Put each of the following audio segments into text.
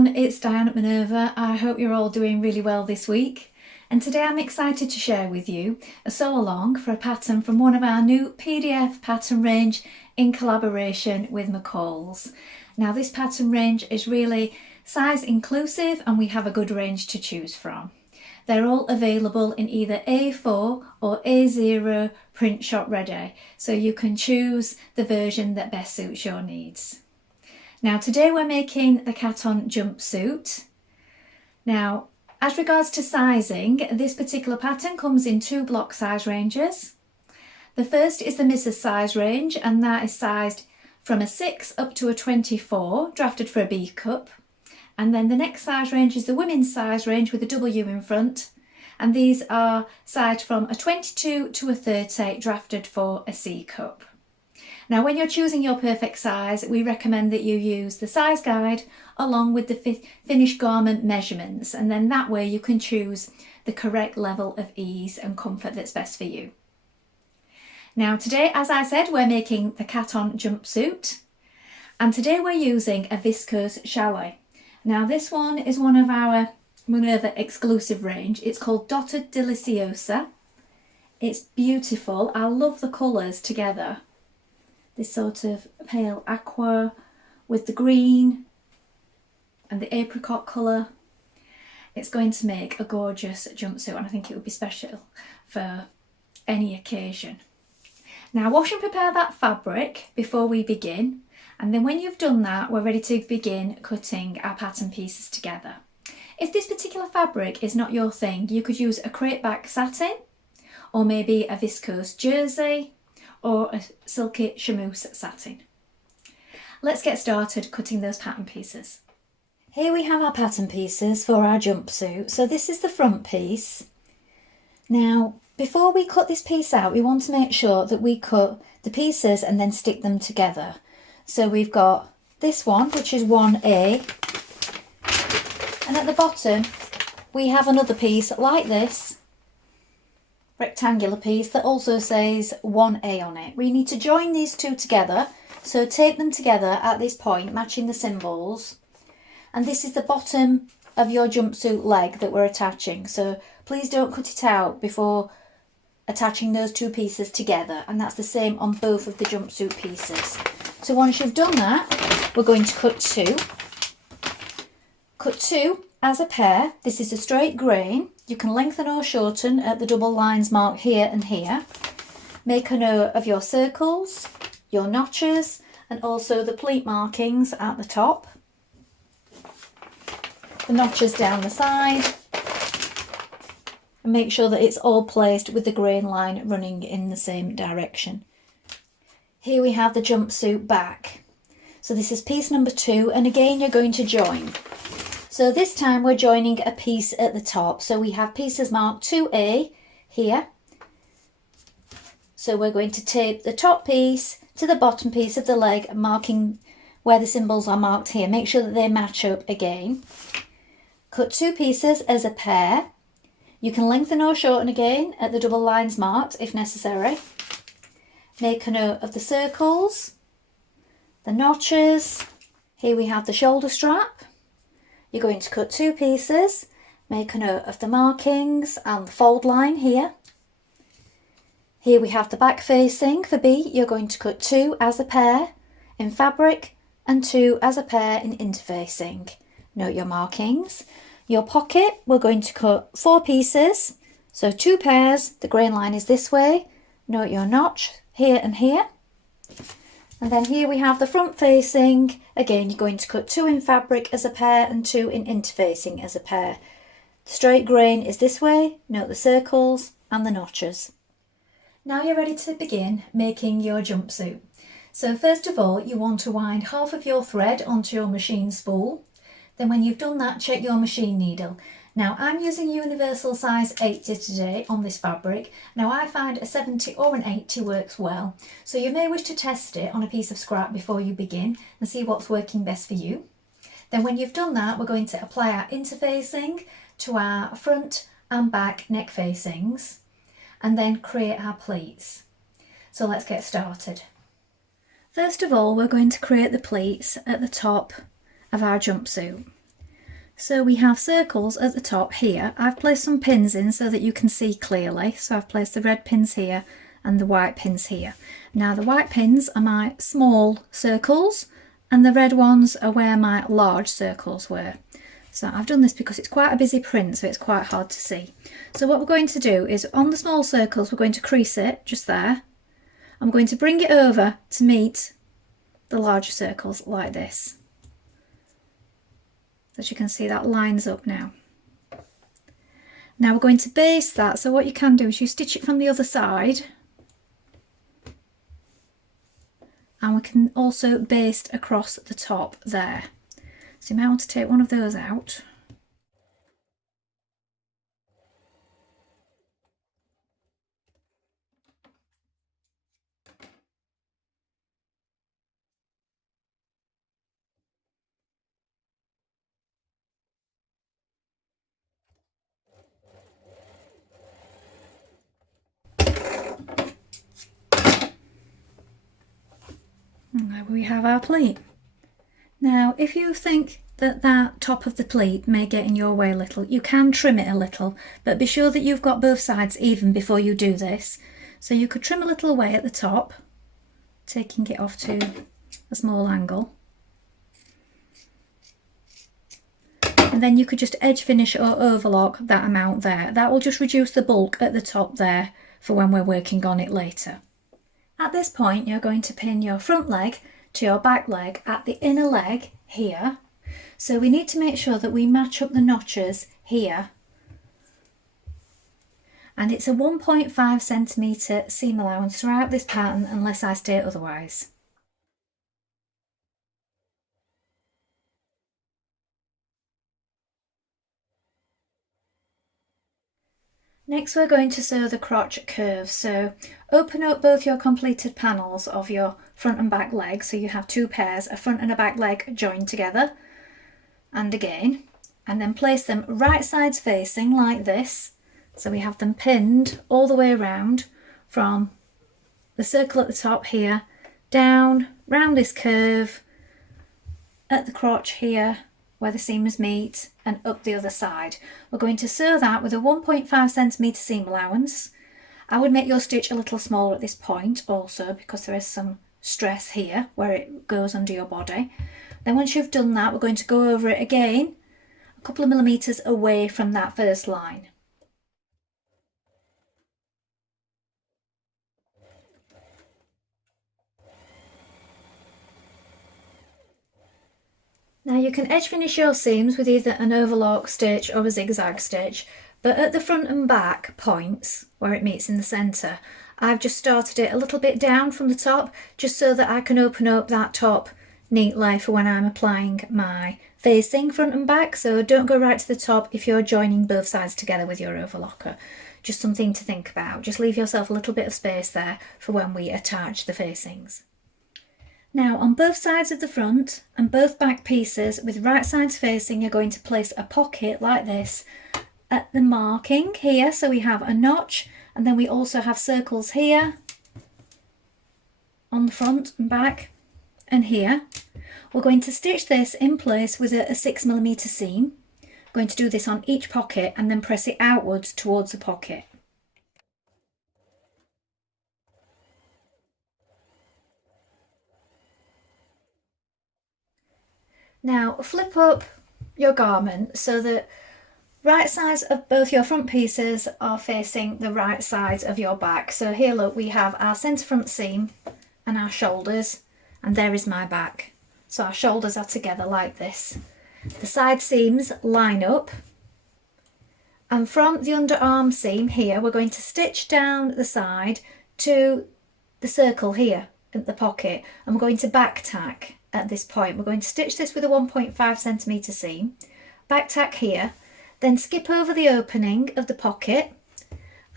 everyone, it's Dianne at Minerva. I hope you're all doing really well this week. And today I'm excited to share with you a sew along for a pattern from one of our new PDF pattern range in collaboration with McCall's. Now this pattern range is really size inclusive and we have a good range to choose from. They're all available in either A4 or A0 print shop ready, so you can choose the version that best suits your needs. Now today we're making the Caton Jumpsuit. Now as regards to sizing, this particular pattern comes in two block size ranges. The first is the Mrs. size range, and that is sized from a 6 up to a 24, drafted for a B cup. And then the next size range is the women's size range with a W in front, and these are sized from a 22 to a 30, drafted for a C cup. Now when you're choosing your perfect size, we recommend that you use the size guide along with the finished garment measurements, and then that way you can choose the correct level of ease and comfort that's best for you. Now today, as I said, we're making the Caton Jumpsuit, and today we're using a viscose challis. Now this one is one of our Minerva exclusive range. It's called Dotted Deliciosa. It's beautiful. I love the colours together. This sort of pale aqua with the green and the apricot colour. It's going to make a gorgeous jumpsuit, and I think it would be special for any occasion. Now wash and prepare that fabric before we begin, and then when you've done that, we're ready to begin cutting our pattern pieces together. If this particular fabric is not your thing, you could use a crepe back satin, or maybe a viscose jersey, or a silky chamoose satin. Let's get started cutting those pattern pieces. Here we have our pattern pieces for our jumpsuit. So this is the front piece. Now before we cut this piece out, we want to make sure that we cut the pieces and then stick them together. So we've got this one, which is 1A, and at the bottom we have another piece like this, rectangular piece that also says 1A on it. We need to join these two together, so tape them together at this point, matching the symbols. And this is the bottom of your jumpsuit leg that we're attaching, so please don't cut it out before attaching those two pieces together, and that's the same on both of the jumpsuit pieces. So once you've done that, we're going to cut two. Cut two as a pair. This is a straight grain. You can lengthen or shorten at the double lines marked here and here. Make a note of your circles, your notches, and also the pleat markings at the top. The notches down the side. And make sure that it's all placed with the grain line running in the same direction. Here we have the jumpsuit back. So this is piece number 2, and again you're going to join. So this time we're joining a piece at the top. So we have pieces marked 2A here. So we're going to tape the top piece to the bottom piece of the leg, marking where the symbols are marked here. Make sure that they match up again. Cut two pieces as a pair. You can lengthen or shorten again at the double lines marked if necessary. Make a note of the circles, the notches. Here we have the shoulder strap. You're going to cut two pieces, make a note of the markings and the fold line here. Here we have the back facing for B. You're going to cut two as a pair in fabric and two as a pair in interfacing. Note your markings. Your pocket, we're going to cut 4 pieces, so 2 pairs. The grain line is this way. Note your notch here and here. And then here we have the front facing. Again, you're going to cut 2 in fabric as a pair and 2 in interfacing as a pair. The straight grain is this way. Note the circles and the notches. Now you're ready to begin making your jumpsuit. So first of all, you want to wind half of your thread onto your machine spool. Then when you've done that, check your machine needle. Now I'm using universal size 80 today on this fabric. Now I find a 70 or an 80 works well, so you may wish to test it on a piece of scrap before you begin and see what's working best for you. Then when you've done that, we're going to apply our interfacing to our front and back neck facings and then create our pleats. So let's get started. First of all, we're going to create the pleats at the top of our jumpsuit. So we have circles at the top here. I've placed some pins in so that you can see clearly. So I've placed the red pins here and the white pins here. Now the white pins are my small circles and the red ones are where my large circles were. So I've done this because it's quite a busy print, so it's quite hard to see. So what we're going to do is on the small circles, we're going to crease it just there. I'm going to bring it over to meet the larger circles like this. As you can see, that lines up now. Now we're going to baste that, so what you can do is you stitch it from the other side. And we can also baste across the top there. So you might want to take one of those out. And there we have our pleat. Now, if you think that that top of the pleat may get in your way a little, you can trim it a little, but be sure that you've got both sides even before you do this. So you could trim a little away at the top, taking it off to a small angle. And then you could just edge finish or overlock that amount there. That will just reduce the bulk at the top there for when we're working on it later. At this point, you're going to pin your front leg to your back leg at the inner leg here. So we need to make sure that we match up the notches here. And it's a 1.5 centimetre seam allowance throughout this pattern unless I state otherwise. Next we're going to sew the crotch curve, so open up both your completed panels of your front and back leg, so you have two pairs, a front and a back leg joined together, and again, and then place them right sides facing like this, so we have them pinned all the way around from the circle at the top here, down, round this curve, at the crotch here, where the seams meet, and up the other side. We're going to sew that with a 1.5 centimetre seam allowance. I would make your stitch a little smaller at this point also because there is some stress here where it goes under your body. Then once you've done that, we're going to go over it again a couple of millimetres away from that first line. Now you can edge finish your seams with either an overlock stitch or a zigzag stitch, but at the front and back points where it meets in the centre, I've just started it a little bit down from the top just so that I can open up that top neatly for when I'm applying my facing front and back. So don't go right to the top if you're joining both sides together with your overlocker. Just something to think about. Just leave yourself a little bit of space there for when we attach the facings. Now on both sides of the front and both back pieces with right sides facing, you're going to place a pocket like this at the marking here. So we have a notch and then we also have circles here on the front and back and here. We're going to stitch this in place with a 6mm seam. I'm going to do this on each pocket and then press it outwards towards the pocket. Now flip up your garment so that right sides of both your front pieces are facing the right sides of your back. So here look, we have our centre front seam and our shoulders, and there is my back. So our shoulders are together like this. The side seams line up, and from the underarm seam here we're going to stitch down the side to the circle here at the pocket, and we're going to back tack. At this point we're going to stitch this with a 1.5 centimetre seam, back tack here, then skip over the opening of the pocket,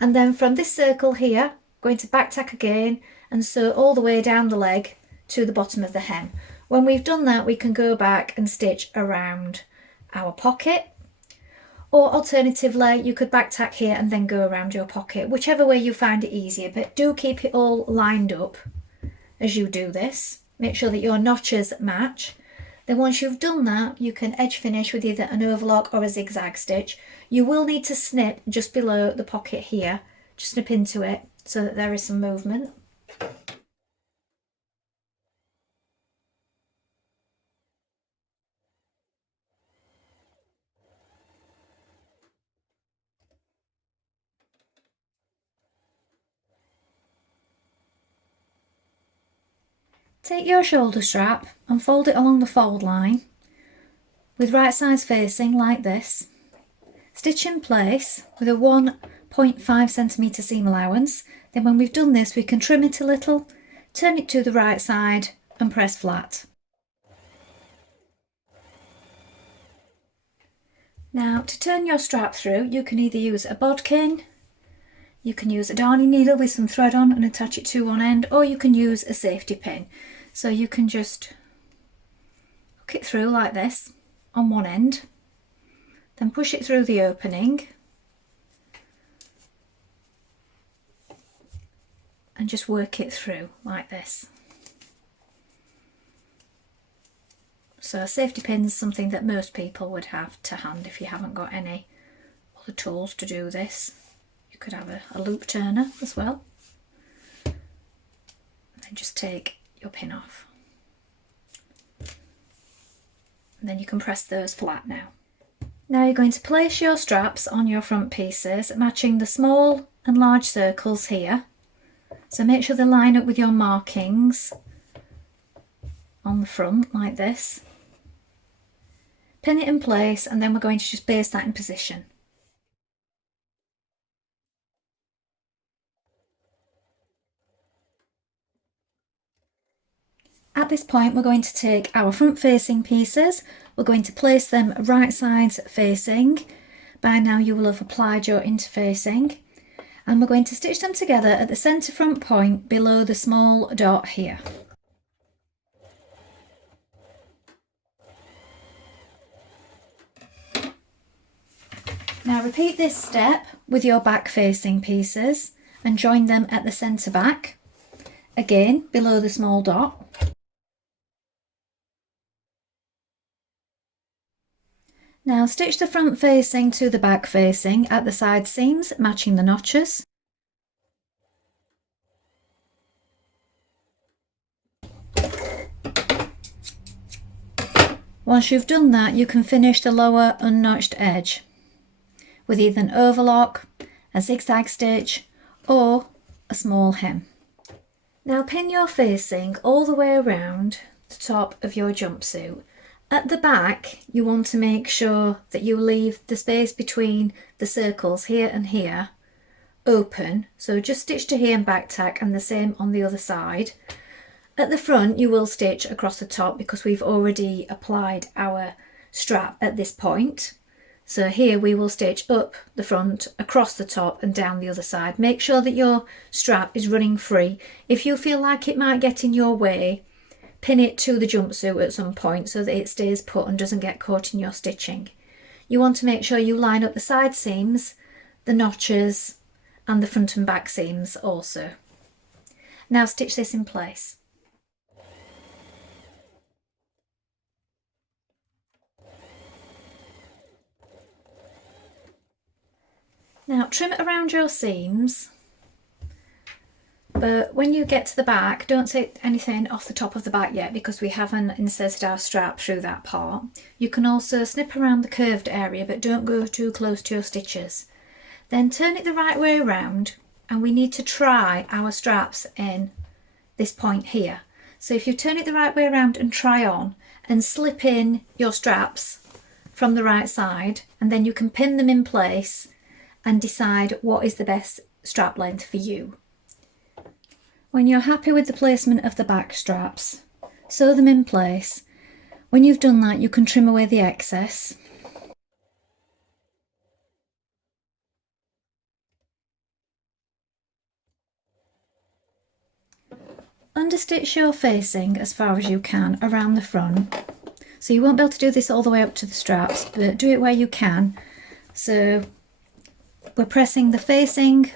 and then from this circle here going to back tack again and sew all the way down the leg to the bottom of the hem. When we've done that, we can go back and stitch around our pocket, or alternatively you could back tack here and then go around your pocket, whichever way you find it easier, but do keep it all lined up as you do this. Make sure that your notches match. Then once you've done that, you can edge finish with either an overlock or a zigzag stitch. You will need to snip just below the pocket here, just snip into it so that there is some movement. Take your shoulder strap and fold it along the fold line with right sides facing like this. Stitch in place with a 1.5 centimetre seam allowance. Then when we've done this, we can trim it a little, turn it to the right side and press flat. Now to turn your strap through, you can either use a bodkin, you can use a darning needle with some thread on and attach it to one end, or you can use a safety pin. So you can just hook it through like this on one end, then push it through the opening and just work it through like this. So a safety pin is something that most people would have to hand if you haven't got any other tools to do this. You could have a loop turner as well. And then just take your pin off. And then you can press those flat now. Now you're going to place your straps on your front pieces, matching the small and large circles here. So make sure they line up with your markings on the front like this. Pin it in place and then we're going to just base that in position. At this point, we're going to take our front facing pieces, we're going to place them right sides facing. By now you will have applied your interfacing, and we're going to stitch them together at the centre front point below the small dot here. Now repeat this step with your back facing pieces and join them at the centre back, again below the small dot. Now stitch the front facing to the back facing at the side seams, matching the notches. Once you've done that, you can finish the lower unnotched edge with either an overlock, a zigzag stitch or a small hem. Now pin your facing all the way around the top of your jumpsuit. At the back, you want to make sure that you leave the space between the circles here and here open. So just stitch to here and back tack, and the same on the other side. At the front, you will stitch across the top because we've already applied our strap at this point. So here we will stitch up the front, across the top and down the other side. Make sure that your strap is running free. If you feel like it might get in your way, pin it to the jumpsuit at some point so that it stays put and doesn't get caught in your stitching. You want to make sure you line up the side seams, the notches and the front and back seams also. Now stitch this in place. Now trim it around your seams, but when you get to the back, don't take anything off the top of the back yet because we haven't inserted our strap through that part. You can also snip around the curved area, but don't go too close to your stitches. Then turn it the right way around, and we need to try our straps in this point here. So if you turn it the right way around and try on and slip in your straps from the right side, and then you can pin them in place and decide what is the best strap length for you. When you're happy with the placement of the back straps, sew them in place. When you've done that, you can trim away the excess. Understitch your facing as far as you can around the front. So you won't be able to do this all the way up to the straps, but do it where you can. So we're pressing the facing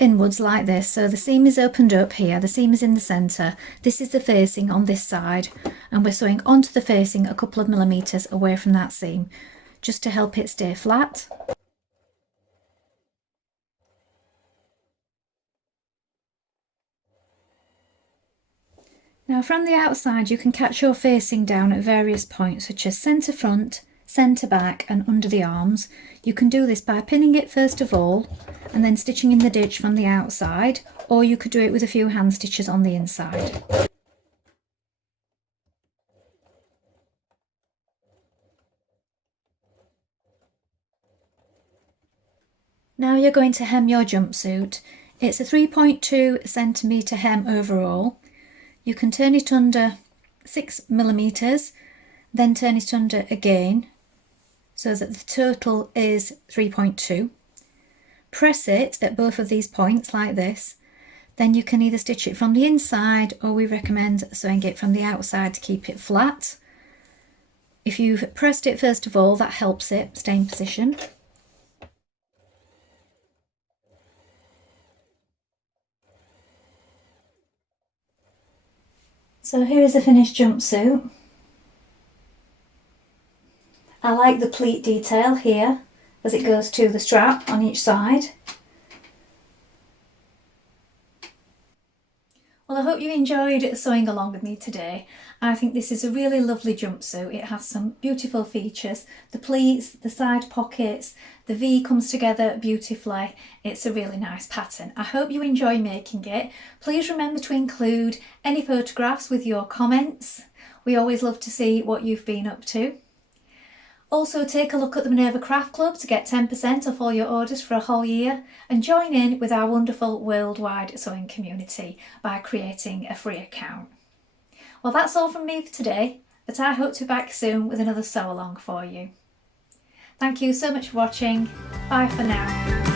inwards like this. So the seam is opened up here, the seam is in the centre, this is the facing on this side, and we're sewing onto the facing a couple of millimetres away from that seam, just to help it stay flat. Now from the outside you can catch your facing down at various points, such as centre front, centre back and under the arms. You can do this by pinning it first of all and then stitching in the ditch from the outside, or you could do it with a few hand stitches on the inside. Now you're going to hem your jumpsuit. It's a 3.2 centimetre hem overall. You can turn it under 6 millimetres, then turn it under again, so that the total is 3.2. Press it at both of these points like this. Then you can either stitch it from the inside, or we recommend sewing it from the outside to keep it flat. If you've pressed it first of all, that helps it stay in position. So here is a finished jumpsuit. I like the pleat detail here as it goes to the strap on each side. Well, I hope you enjoyed sewing along with me today. I think this is a really lovely jumpsuit. It has some beautiful features. The pleats, the side pockets, the V comes together beautifully. It's a really nice pattern. I hope you enjoy making it. Please remember to include any photographs with your comments. We always love to see what you've been up to. Also, take a look at the Minerva Craft Club to get 10% off all your orders for a whole year, and join in with our wonderful worldwide sewing community by creating a free account. Well, that's all from me for today, but I hope to be back soon with another sew along for you. Thank you so much for watching. Bye for now.